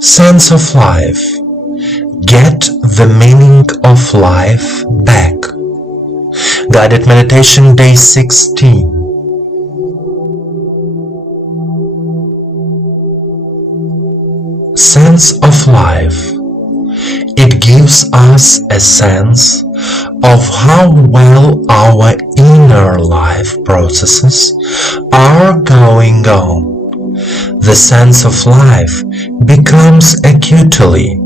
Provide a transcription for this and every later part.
Sense of life. Get the meaning of life back. Guided Meditation Day 16. Sense of life. It gives us a sense of how well our inner life processes are going on. The sense of life becomes acutely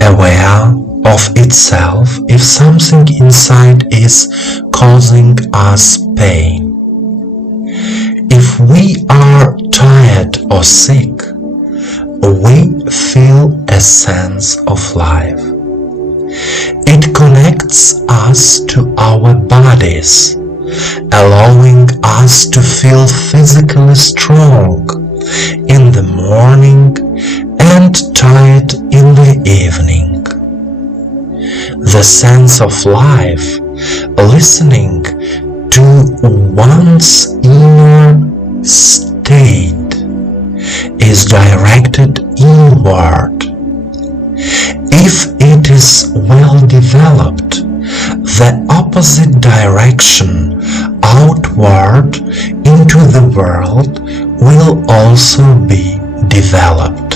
aware of itself if something inside is causing us pain. If we are tired or sick, we feel a sense of life. It connects us to our bodies, allowing us to feel physically strong in the morning and tired in the evening. The sense of life, listening to one's inner state, is directed inward. If it is well developed, the opposite direction, outward into the world, will also be developed.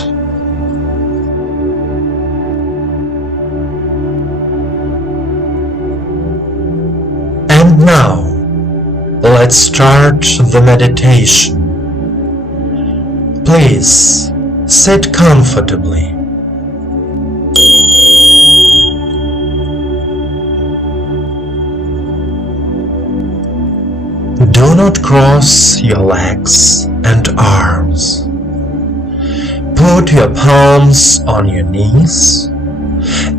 And now, let's start the meditation. Please sit comfortably. Do not cross your legs and arms. Put your palms on your knees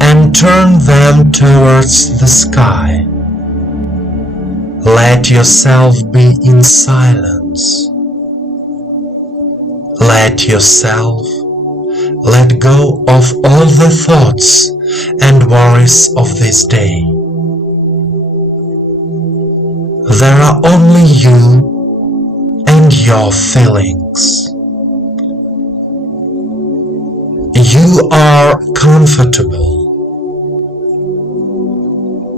and turn them towards the sky. Let yourself be in silence. Let yourself let go of all the thoughts and worries of this day. There are only you and your feelings. You are comfortable.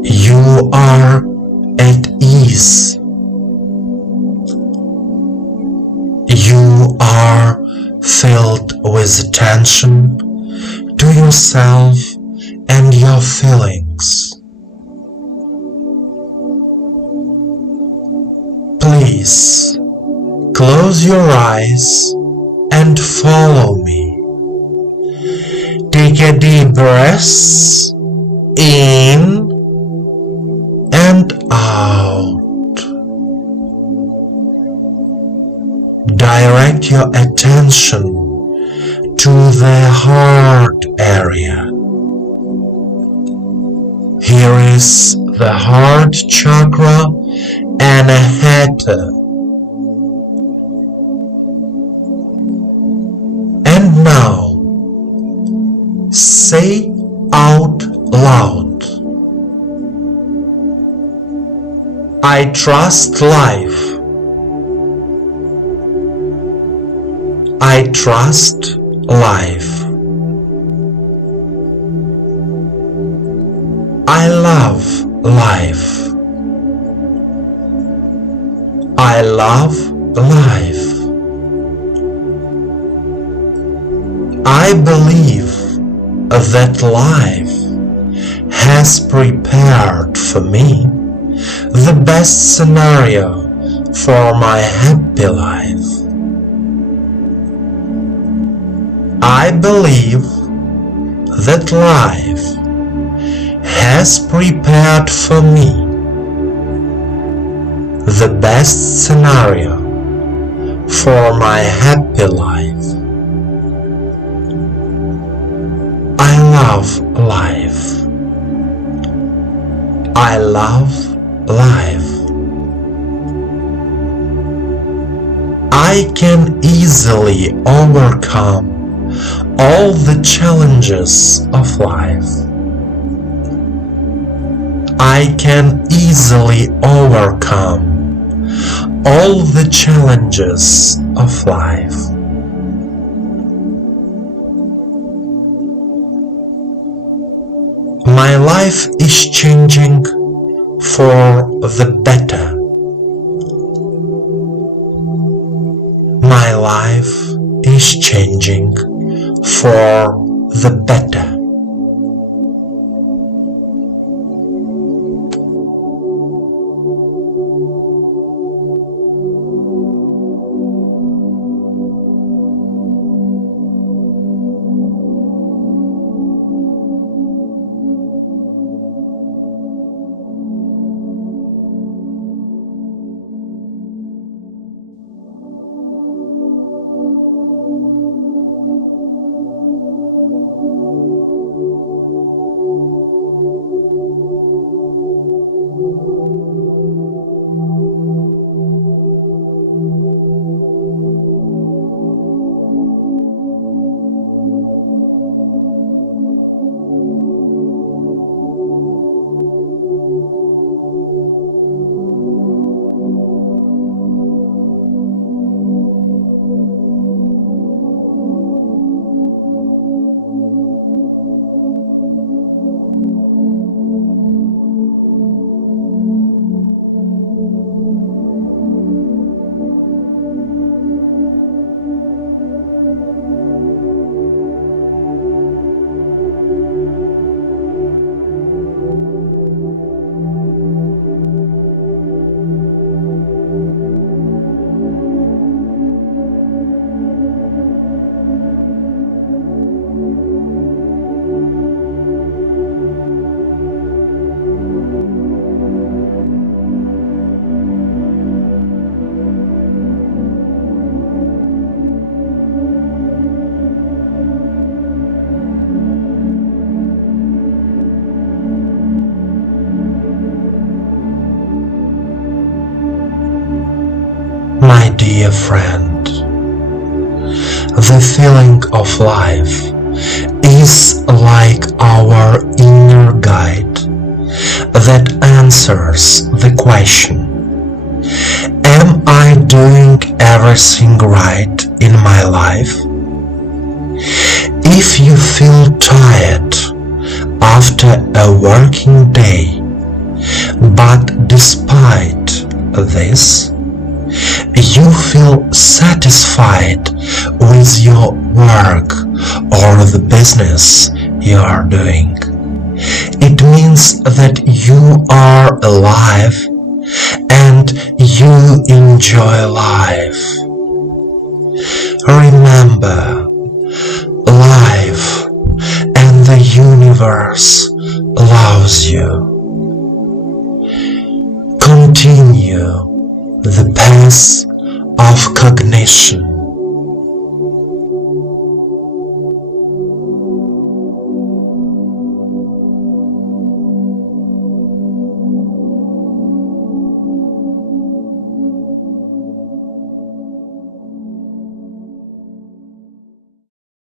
You are at ease. You are filled with attention to yourself and your feelings. Please close your eyes and follow me. Take a deep breath in and out. Direct your attention to the heart area. Here is the heart chakra and a head. And now, say out loud, I trust life. I trust life. I love life. I love life. I believe that life has prepared for me the best scenario for my happy life. I believe that life has prepared for me the best scenario for my happy life. I love life. I love life. I can easily overcome all the challenges of life. I can easily overcome all the challenges of life. life is changing for the better. My life is changing for the better. My dear friend, the feeling of life is like our inner guide that answers the question, am I doing everything right in my life? If you feel tired after a working day, but despite this, you feel satisfied with your work or the business you are doing, it means that you are alive and you enjoy life. Remember, life and the universe loves you. Continue the path of cognition